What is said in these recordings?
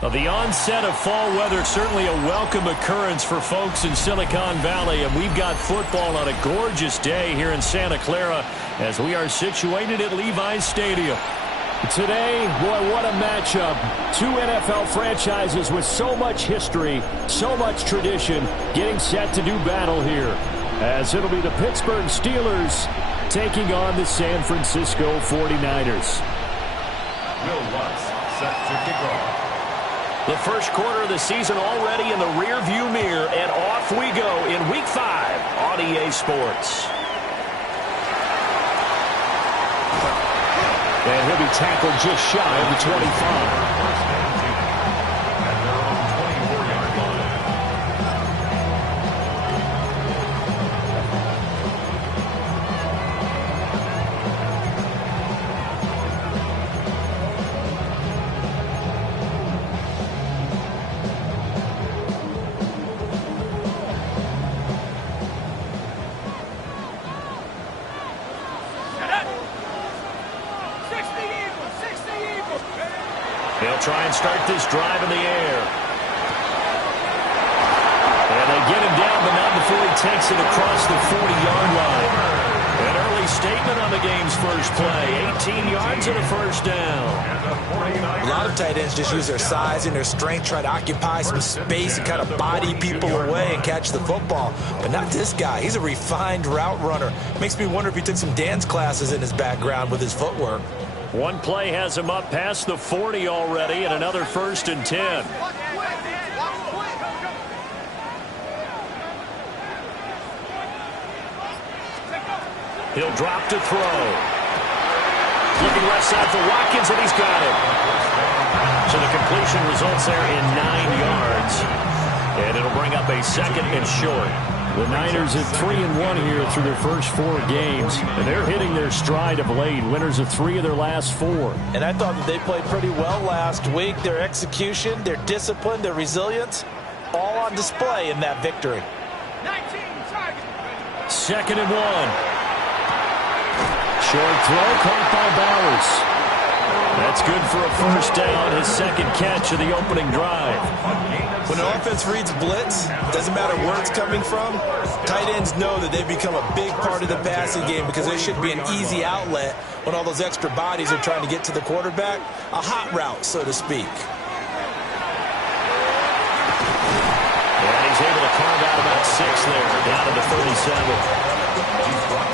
Well, the onset of fall weather, certainly a welcome occurrence for folks in Silicon Valley, and we've got football on a gorgeous day here in Santa Clara as we are situated at Levi's Stadium. Today, boy, what a matchup. Two NFL franchises with so much history, so much tradition, getting set to do battle here. As it'll be the Pittsburgh Steelers taking on the San Francisco 49ers. Will Lutz set to kick off. The first quarter of the season already in the rearview mirror, and off we go in Week 5 on EA Sports. And he'll be tackled just shy of the 25. They'll try and start this drive in the air. And they get him down, but not before he takes it across the 40-yard line. An early statement on the game's first play. 18 yards and a first down. A lot of tight ends just use their size and their strength, try to occupy some space and kind of body people away and catch the football. But not this guy. He's a refined route runner. Makes me wonder if he took some dance classes in his background with his footwork. One play has him up past the 40 already, and another 1st and 10. He'll drop to throw. Looking left side for Watkins, and he's got it. So the completion results there in 9 yards. And it'll bring up a 2nd and short. The Niners at 3-1 here through their first 4 games. And they're hitting their stride of late. Winners of 3 of their last 4. And I thought that they played pretty well last week. Their execution, their discipline, their resilience, all on display in that victory. 2nd and 1. Short throw caught by Bowers. That's good for a first down, his 2nd catch of the opening drive. When an offense reads blitz, doesn't matter where it's coming from, tight ends know that they've become a big part of the passing game because there should be an easy outlet when all those extra bodies are trying to get to the quarterback. A hot route, so to speak. And he's able to carve out about 6 there, down to the 37.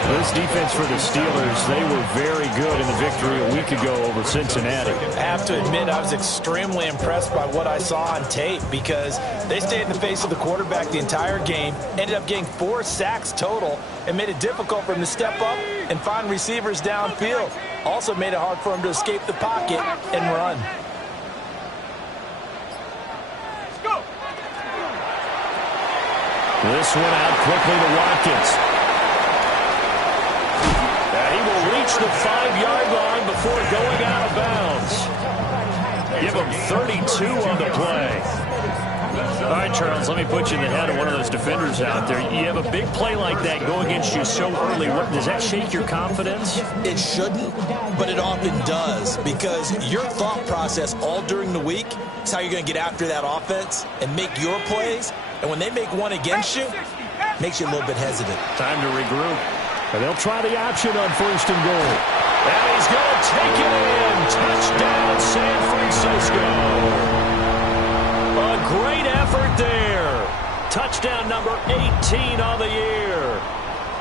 This defense for the Steelers, they were very good in the victory a week ago over Cincinnati. I have to admit, I was extremely impressed by what I saw on tape because they stayed in the face of the quarterback the entire game, ended up getting 4 sacks total, and made it difficult for him to step up and find receivers downfield. Also made it hard for him to escape the pocket and run. This one out quickly to Watkins. He will reach the 5-yard line before going out of bounds. Give him 32 on the play. All right, Charles, let me put you in the head of one of those defenders out there. You have a big play like that go against you so early. Does that shake your confidence? It shouldn't, but it often does because your thought process all during the week is how you're going to get after that offense and make your plays. And when they make one against you, it makes you a little bit hesitant. Time to regroup. And they'll try the option on 1st and goal. And he's going to take it in. Touchdown, San Francisco. A great effort there. Touchdown number 18 on the year.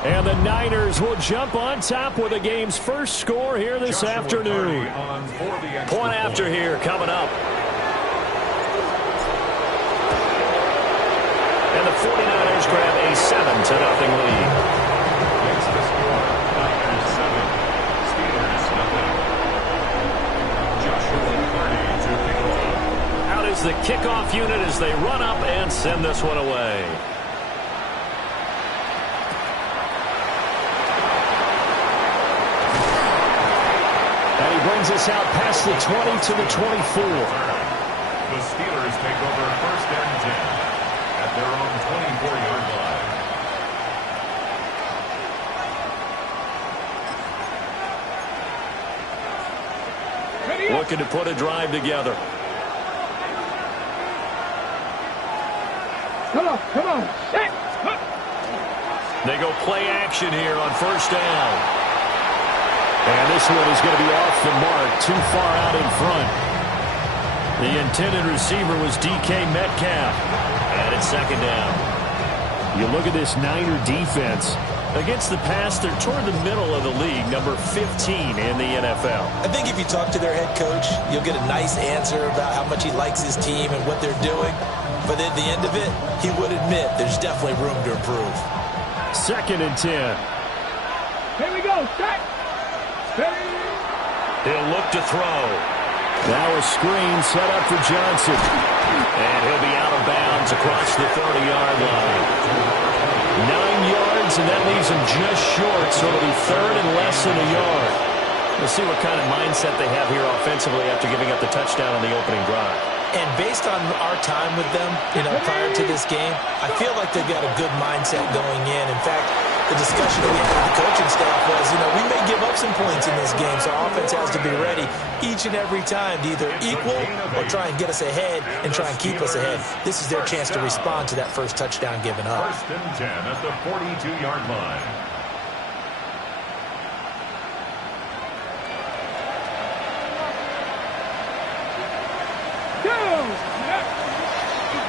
And the Niners will jump on top with the game's first score here this afternoon. Point after here coming up. And the 49ers grab a 7-0 lead. The kickoff unit as they run up and send this one away. And he brings us out past the 20 to the 24. The Steelers take over 1st and 10 at their own 24-yard line. Looking to put a drive together. Come on. They go play action here on first down. And this one is going to be off the mark, too far out in front. The intended receiver was DK Metcalf. And it's second down. You look at this Niner defense. Against the pass, they're toward the middle of the league, number 15 in the NFL. I think if you talk to their head coach, you'll get a nice answer about how much he likes his team and what they're doing. But at the end of it, he would admit there's definitely room to improve. Second and 10. Here we go. Set. He'll look to throw. Now a screen set up for Johnson. And he'll be out of bounds across the 30-yard line. 9 yards, and that leaves him just short, so it'll be third and less than a yard. We'll see what kind of mindset they have here offensively after giving up the touchdown on the opening drive. And based on our time with them, prior to this game, I feel like they've got a good mindset going in. In fact, the discussion that we had with the coaching staff was, we may give up some points in this game, so our offense has to be ready each and every time to either equal or try and get us ahead and try and keep us ahead. This is their chance to respond to that first touchdown given up. First and 10 at the 42-yard line.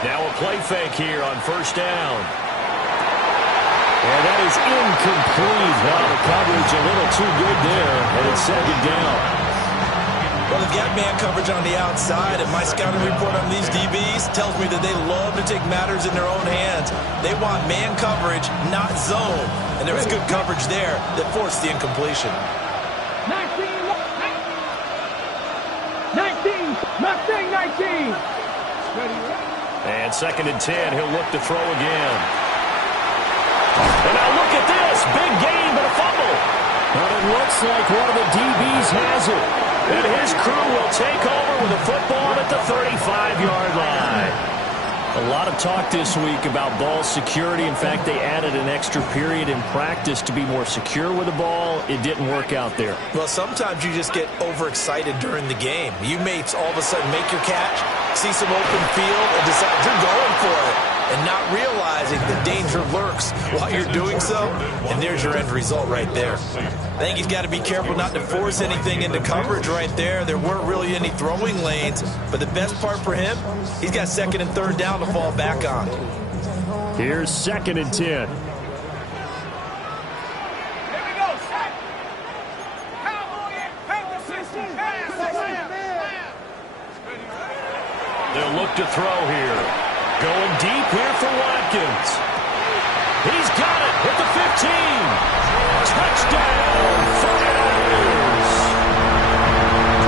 Now a play fake here on first down. And that is incomplete. Now the coverage a little too good there, and it's second down. Well, they've got man coverage on the outside, and my scouting report on these DBs tells me that they love to take matters in their own hands. They want man coverage, not zone. And there was good coverage there that forced the incompletion. 19. And second and 10, he'll look to throw again. And now look at this. Big gain, but a fumble. But it looks like one of the DBs has it. And his crew will take over with a football at the 35-yard line. A lot of talk this week about ball security. In fact, they added an extra period in practice to be more secure with the ball. It didn't work out there. Well, sometimes you just get overexcited during the game. You may all of a sudden make your catch, see some open field, and decide you're going for it, and not realizing the danger lurks while you're doing so, and there's your end result right there. I think he's got to be careful not to force anything into coverage right there. There weren't really any throwing lanes, but the best part for him, he's got second and third down to fall back on. Here's second and 10. They'll look to throw here. Going deep here for Watkins. He's got it at the 15. Touchdown, 49ers.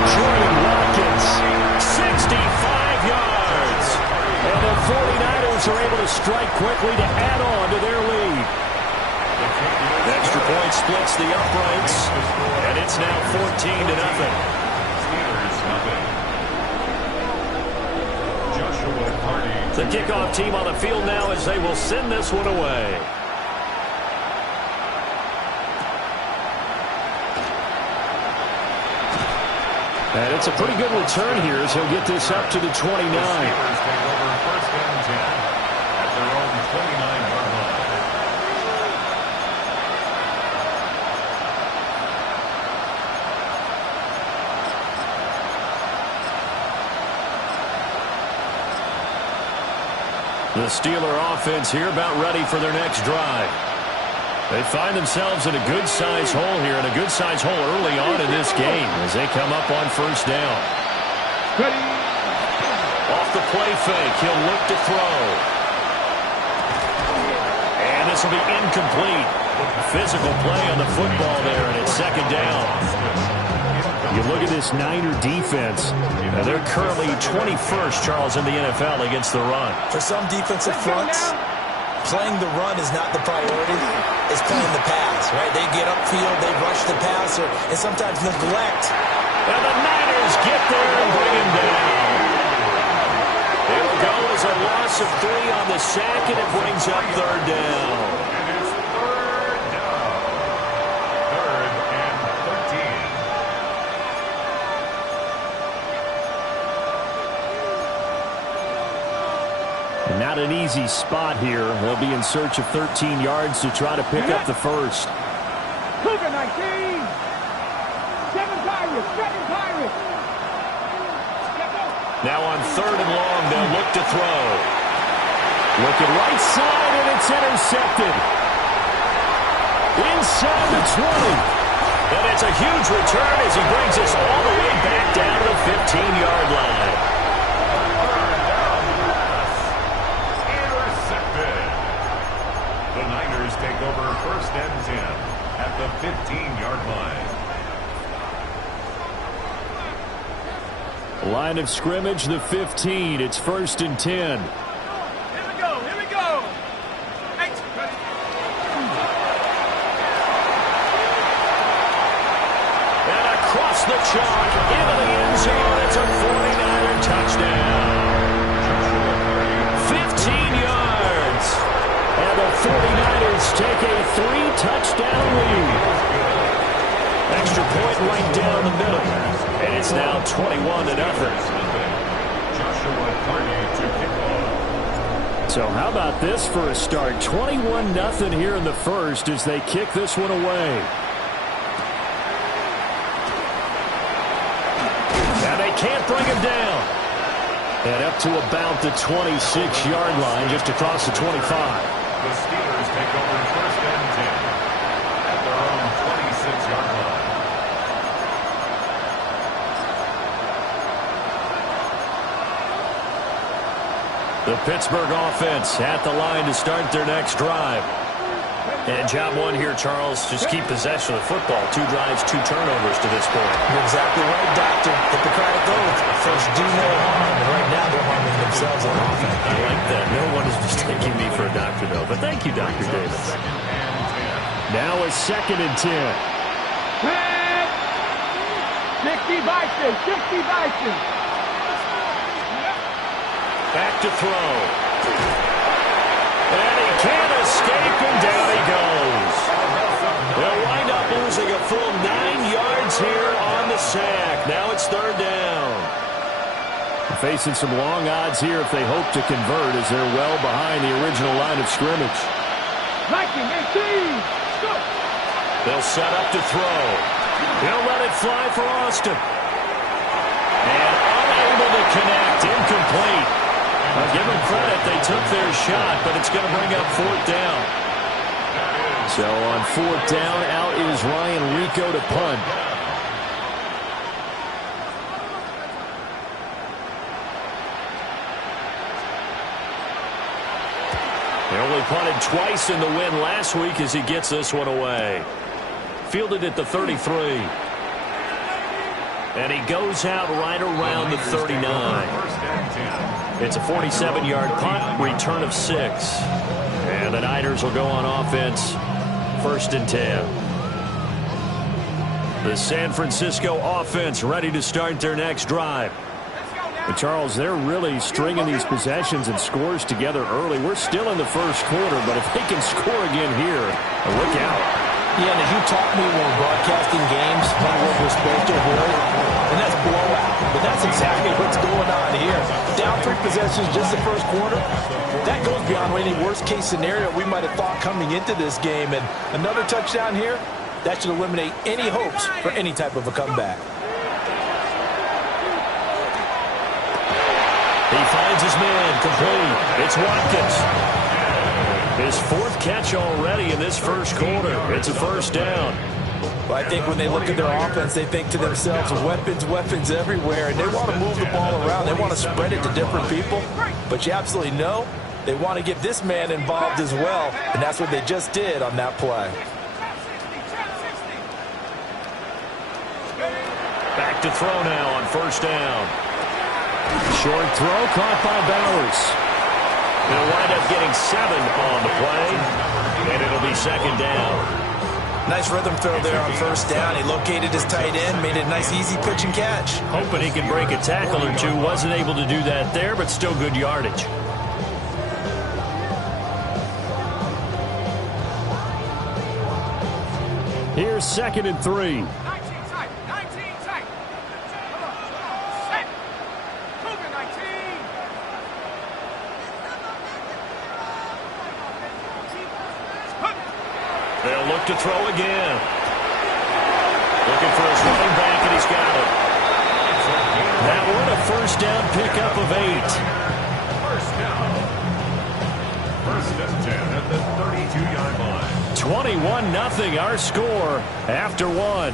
Jordan Watkins, 65 yards. And the 49ers are able to strike quickly to add on to their lead. Extra point splits the uprights, and it's now 14-0. The kickoff team on the field now as they will send this one away. And it's a pretty good return here as he'll get this up to the 29. The Steeler offense here about ready for their next drive. They find themselves in a good-sized hole here, and a good-sized hole early on in this game as they come up on first down. Ready. Off the play fake, he'll look to throw. And this will be incomplete. Physical play on the football there, and it's second down. You look at this Niner defense. And they're currently 21st, Charles, in the NFL against the run. For some defensive fronts, playing the run is not the priority. It's playing the pass, right? They get upfield, they rush the passer, and sometimes neglect. And the Niners get there and bring him down. It'll go as a loss of 3 on the sack, and it brings up third down. And not an easy spot here. They'll be in search of 13 yards to try to pick up the first. Cougar 19. Seven Pirates. Now on 3rd and long, they'll look to throw. Looking right side, and it's intercepted. Inside the 20. And it's a huge return as he brings us all the way back down to the 15-yard line. Intercepted. The Niners take over 1st and 10 at the 15-yard line. Line of scrimmage, the 15. It's 1st and 10. The chalk into the end zone. It's a 49er touchdown. 15 yards. And the 49ers take a 3-touchdown lead. Extra point right down the middle. And it's now 21-0. So how about this for a start? 21-0 here in the first as they kick this one away. Can't bring him down. And up to about the 26-yard line, just across the 25. The Steelers take over 1st and 10 at their own 26-yard line. The Pittsburgh offense at the line to start their next drive. And job one here, Charles, just keep possession of the football. 2 drives, 2 turnovers to this point. You're exactly right, Doctor. Hippocratic oath. First, do no harm. And right now, they're harming themselves on offense. I like that. No one is mistaking me for a doctor, though. But thank you, Dr. Davis. Now a 2nd and 10. 60 Bison. Back to throw. And he can't escape, and down he goes. They'll wind up losing a full 9 yards here on the sack. Now it's 3rd down. Facing some long odds here if they hope to convert as they're well behind the original line of scrimmage. 19-18. They'll set up to throw. He'll let it fly for Austin. And unable to connect. Incomplete. I'll give them credit. They took their shot, but it's going to bring up 4th down. So on 4th down, out is Ryan Rico to punt. He only punted twice in the win last week as he gets this one away. Fielded at the 33. And he goes out right around the 39. It's a 47-yard punt, return of 6. And the Niners will go on offense, 1st and 10. The San Francisco offense ready to start their next drive. But Charles, they're really stringing these possessions and scores together early. We're still in the first quarter, but if they can score again here, look out. Yeah, and as you taught me when we're broadcasting games, one of what we're supposed to avoid, and that's blowout. But that's exactly what's going on here. Down 3 possessions just the first quarter. That goes beyond any worst-case scenario we might have thought coming into this game. And another touchdown here, that should eliminate any hopes for any type of a comeback. He finds his man, complete. It's Watkins. His 4th catch already in this first quarter. It's a 1st down. Well, I think when they look at their offense, they think to themselves, weapons everywhere, and they want to move the ball around. They want to spread it to different people. But you absolutely know they want to get this man involved as well, and that's what they just did on that play. Back to throw now on 1st down. Short throw caught by Bowers. They'll wind up getting 7 on the play, and it'll be 2nd down. Nice rhythm throw there on 1st down. He located his tight end, made it a nice, easy pitch and catch. Hoping he could break a tackle or two. Wasn't able to do that there, but still good yardage. Here's 2nd and 3. They'll look to throw again. Looking for his running back, and he's got it. Now we're in a first down pickup of 8. First down. First and 10 at the 32-yard line. 21-0 our score after 1.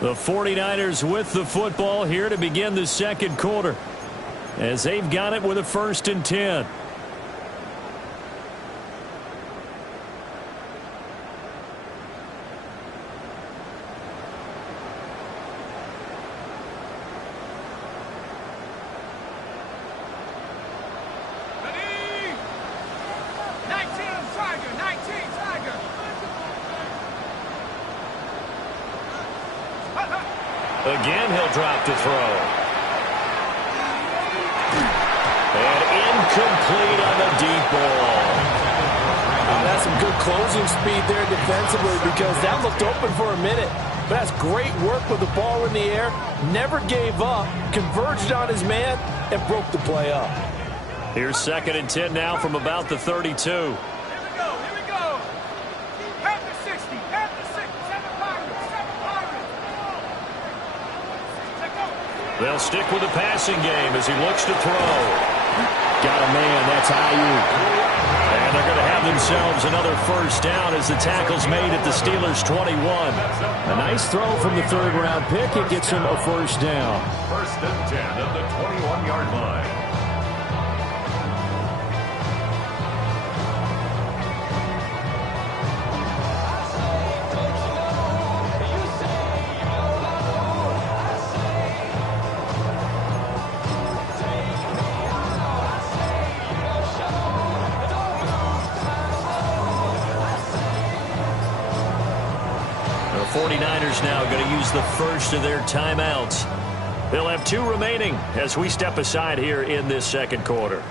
The 49ers with the football here to begin the second quarter, as they've got it with a 1st and 10. Again, he'll drop to throw. And incomplete on the deep ball. That's some good closing speed there defensively, because that looked open for a minute. But that's great work with the ball in the air. Never gave up, converged on his man, and broke the play up. Here's 2nd and 10 now from about the 32. They'll stick with the passing game as he looks to throw. Got a man. That's Ayuk. And they're going to have themselves another first down as the tackle's made at the Steelers' 21. A nice throw from the 3rd-round pick. It gets him a first down. First and 10 at the 21-yard line. The 49ers now going to use the first of their timeouts. They'll have 2 remaining as we step aside here in this second quarter.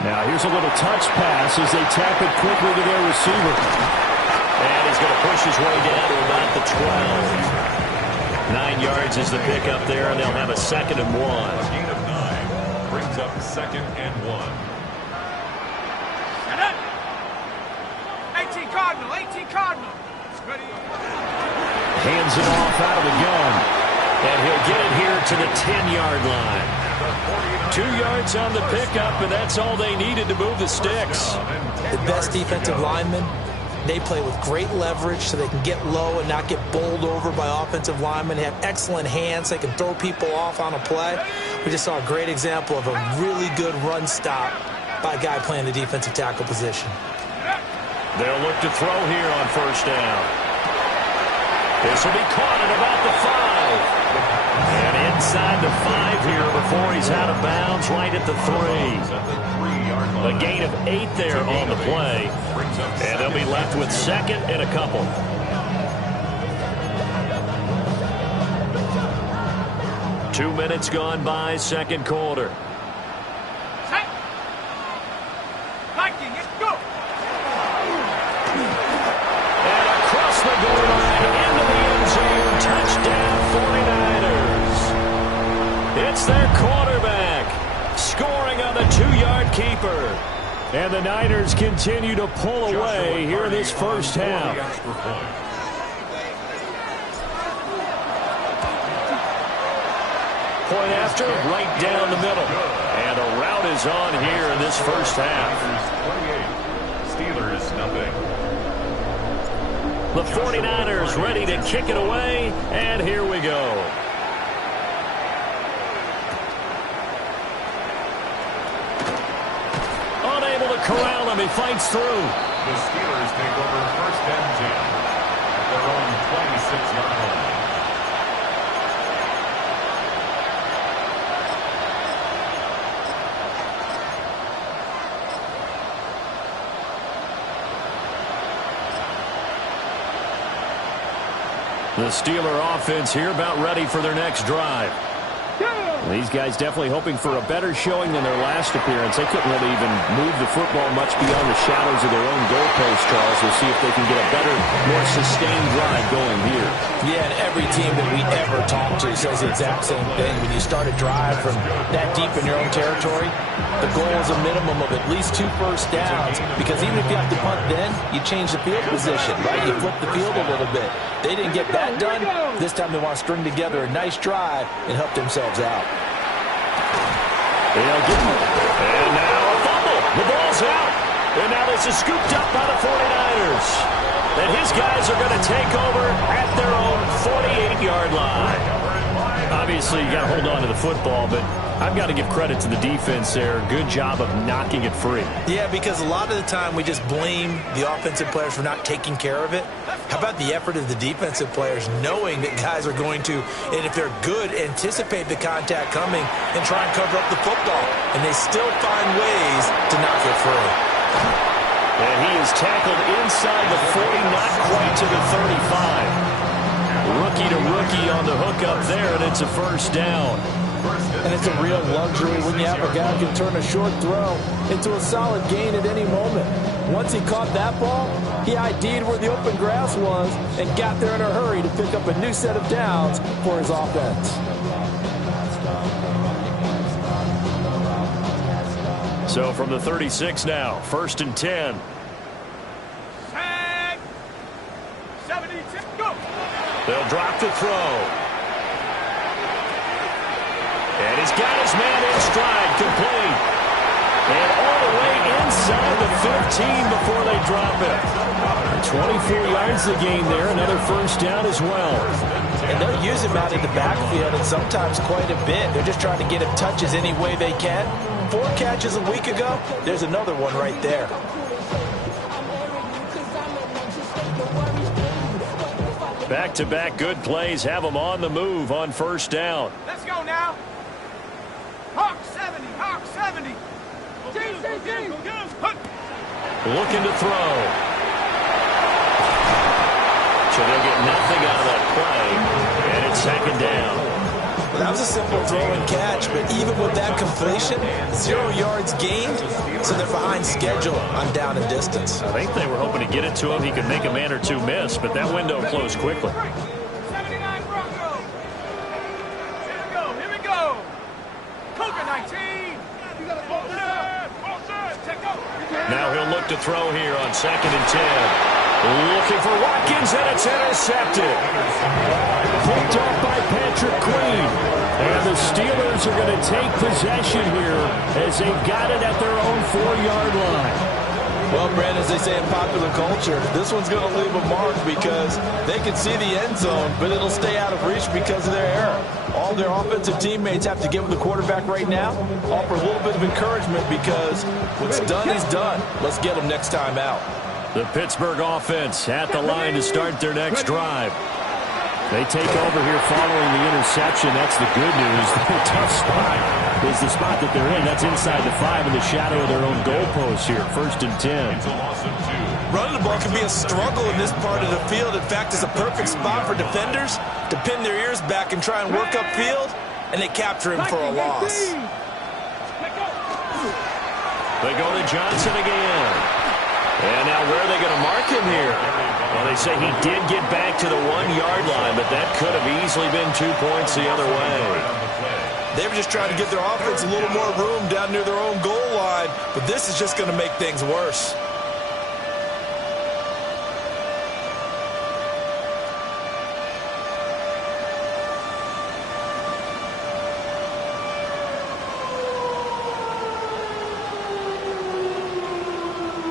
Now here's a little touch pass as they tap it quickly to their receiver. And he's going to push his way down to about the 12. 9 yards is the pickup there, and they'll have a 2nd and 1. A gain of 9 brings up 2nd and 1. 18 Cardinal, 18 Cardinal. Hands it off out of the gun. And he'll get it here to the 10-yard line. 2 yards on the pickup, and that's all they needed to move the sticks. The best defensive linemen, they play with great leverage so they can get low and not get bowled over by offensive linemen. They have excellent hands. They can throw people off on a play. We just saw a great example of a really good run stop by a guy playing the defensive tackle position. They'll look to throw here on first down. This will be caught at about the 5. And inside the 5 here before he's out of bounds, right at the 3. A gain of 8 there on the play. And they'll be left with 2nd and a couple. Two minutes gone by, second quarter. And across the goal line, into the end zone, touchdown 49ers. It's their quarterback scoring on the 2-yard keeper. And the Niners continue to pull away here in this first half. Point after, right down the middle. And a route is on here in this first half. 28. Steelers, nothing. The 49ers ready to kick it away, and here we go. Unable to corral him, he fights through. The Steelers take over first and 10 at their own 26-yard line. The Steeler offense here about ready for their next drive. These guys definitely hoping for a better showing than their last appearance. They couldn't really even move the football much beyond the shadows of their own goalpost, Charles. We'll see if they can get a better, more sustained drive going here. Yeah, and every team that we ever talk to says the exact same thing. When you start a drive from that deep in your own territory, the goal is a minimum of at least 2 first downs, because even if you have to punt then, you change the field position, right? You flip the field a little bit. They didn't get that done. This time they want to string together a nice drive and help themselves out. They'll get it. And now a fumble. The ball's out. And now this is scooped up by the 49ers. And his guys are going to take over at their own 48-yard line. Obviously, you got to hold on to the football, but I've got to give credit to the defense there. Good job of knocking it free. Yeah, because a lot of the time we just blame the offensive players for not taking care of it. How about the effort of the defensive players knowing that guys are going to, and if they're good, anticipate the contact coming and try and cover up the football. And they still find ways to knock it free. And he is tackled inside the 40, not quite to the 35. Rookie to rookie on the hook up there, and it's a first down. And it's a real luxury when you have a guy who can turn a short throw into a solid gain at any moment. Once he caught that ball, he ID'd where the open grass was and got there in a hurry to pick up a new set of downs for his offense. So from the 36 now, 1st and 10. Tag. 72. Go. They'll drop the throw. And he's got his man in stride, complete. And all the way inside the 15 before they drop it. 24 yards to gain there, another first down as well. And they'll use him out in the backfield, and sometimes quite a bit. They're just trying to get him touches any way they can. 4 catches a week ago, there's another one right there. Back-to-back good plays have them on the move on first down. Let's go now. Hawk 70. Hawk 70. Looking to throw. So they'll get nothing out of that play, and it's 2nd down. Well, that was a simple throw and catch, but even with that completion, 0 yards gained, so they're behind schedule on down and distance. I think they were hoping to get it to him. He could make a man or two miss, but that window closed quickly. 79 Broncos. Here we go. Here we go. Cougar 19. You got to Now he'll look to throw here on 2nd and 10. Looking for Watkins, and it's intercepted. Picked off by Patrick Queen. And the Steelers are going to take possession here as they've got it at their own 4-yard line. Well, Brandon, as they say in popular culture, this one's going to leave a mark because they can see the end zone, but it'll stay out of reach because of their error. All their offensive teammates have to give the quarterback right now, offer a little bit of encouragement because what's done is done. Let's get them next time out. The Pittsburgh offense at the line to start their next drive. They take over here following the interception. That's the good news. The tough spot is the spot that they're in. That's inside the 5 in the shadow of their own goalpost here. 1st and 10. Running the ball can be a struggle in this part of the field. In fact, it's a perfect spot for defenders to pin their ears back and try and work upfield, and they capture him for a loss. They go to Johnson again. And now where are they going to mark him here? Well, they say he did get back to the 1-yard line, but that could have easily been 2 points the other way. They were just trying to give their offense a little more room down near their own goal line, but this is just going to make things worse.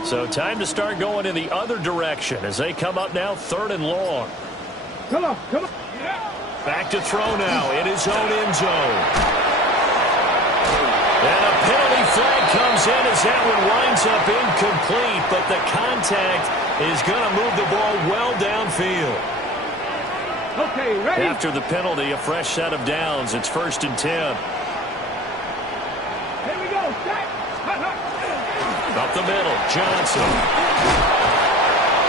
So time to start going in the other direction as they come up now 3rd and long. Come on, come on. Back to throw now in his own end zone. And a penalty flag comes in as that one winds up incomplete, but the contact is going to move the ball well downfield. Okay, ready? After the penalty, a fresh set of downs. It's 1st and 10. Here we go. Up the middle, Johnson.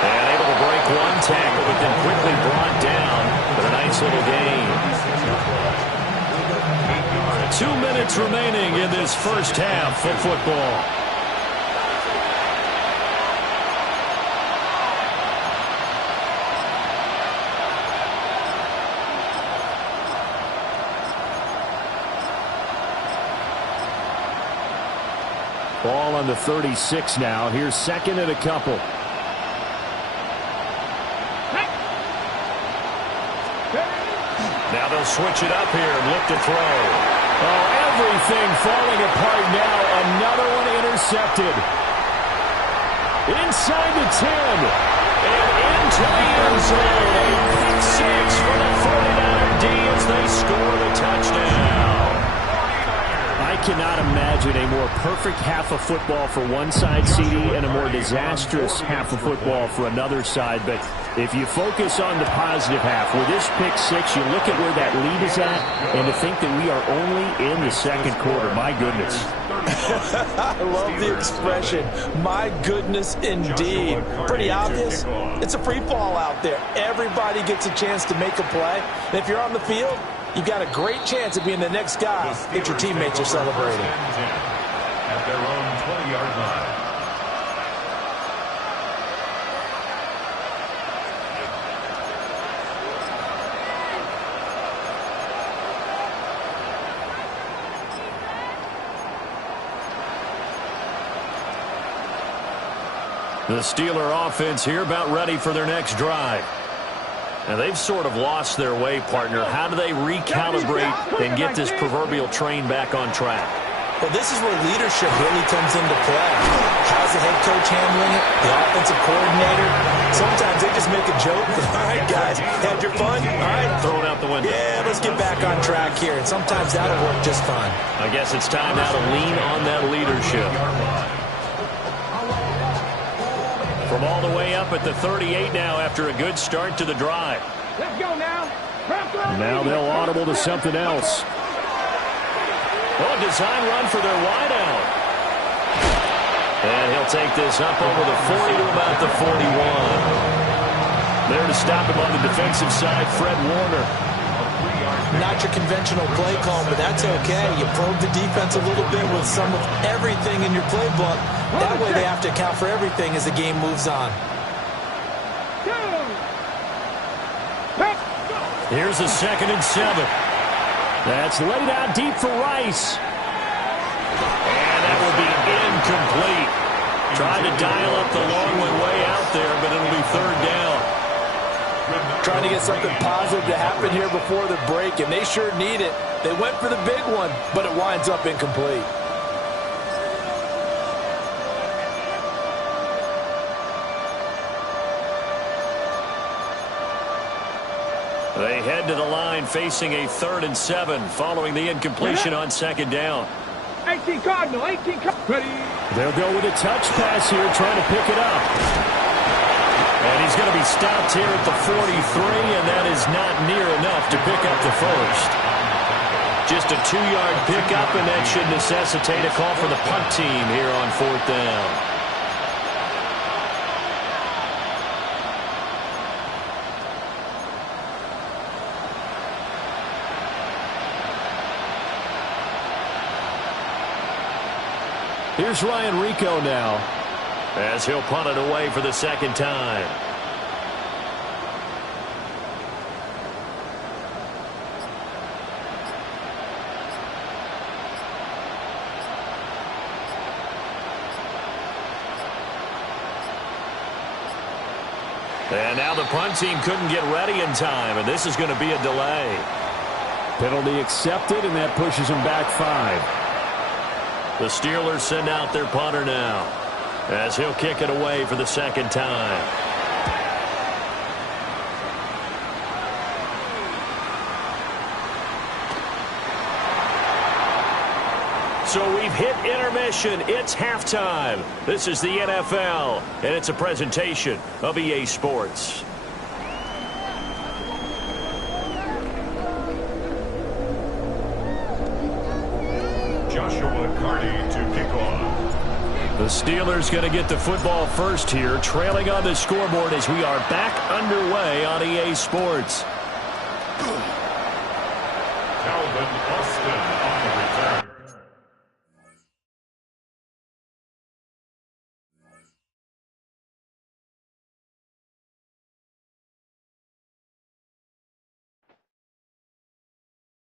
And able to break one tackle, but then quickly brought down. But a nice little gain. 2 minutes remaining in this first half of football. Ball on the 36 now. Here's second and a couple. Now they'll switch it up here and look to throw. Oh, everything falling apart now. Another one intercepted. Inside the 10. And into the end zone. A pick six for the 49er D as they score the touchdown. I cannot imagine a more perfect half of football for one side, CD, and a more disastrous half of football for another side. But if you focus on the positive half, with this pick six, you look at where that lead is at, and to think that we are only in the second quarter. My goodness. I love the expression, my goodness indeed. Pretty obvious. It's a free fall out there. Everybody gets a chance to make a play. And if you're on the field, you've got a great chance of being the next guy that your teammates are celebrating. At their own 20-yard line. The Steeler offense here about ready for their next drive. Now, they've sort of lost their way, partner. How do they recalibrate and get this proverbial train back on track? Well, this is where leadership really comes into play. How's the head coach handling it? The offensive coordinator? Sometimes they just make a joke. All right, guys, had your fun? All right. Throw it out the window. Yeah, let's get back on track here. And sometimes that'll work just fine. I guess it's time now to lean on that leadership. From all the way up at the 38 now after a good start to the drive. Let's go now. Now they'll audible to something else. Oh, design run for their wideout. And he'll take this up over the 40 to about the 41. There to stop him on the defensive side, Fred Warner. Not your conventional play call, but that's okay. You probe the defense a little bit with some of everything in your playbook. That way they have to account for everything as the game moves on. Here's a 2nd and 7. That's laid out deep for Rice. And that will be incomplete. Tried to dial up the long one way out there, but it'll be 3rd down. Trying to get something positive to happen here before the break, and they sure need it. They went for the big one, but it winds up incomplete. They head to the line facing a 3rd and 7 following the incompletion on 2nd down. 18 Cardinal, 18 Cardinal. Ready. They'll go with a touch pass here, trying to pick it up. And he's going to be stopped here at the 43, and that is not near enough to pick up the first. Just a 2-yard pickup, and that should necessitate a call for the punt team here on 4th down. Here's Ryan Rico now, as he'll punt it away for the 2nd time. And now the punt team couldn't get ready in time, and this is going to be a delay. Penalty accepted, and that pushes him back 5. The Steelers send out their punter now, as he'll kick it away for the 2nd time. So we've hit intermission. It's halftime. This is the NFL, and it's a presentation of EA Sports. The Steelers going to get the football first here, trailing on the scoreboard as we are back underway on EA Sports. Calvin Austin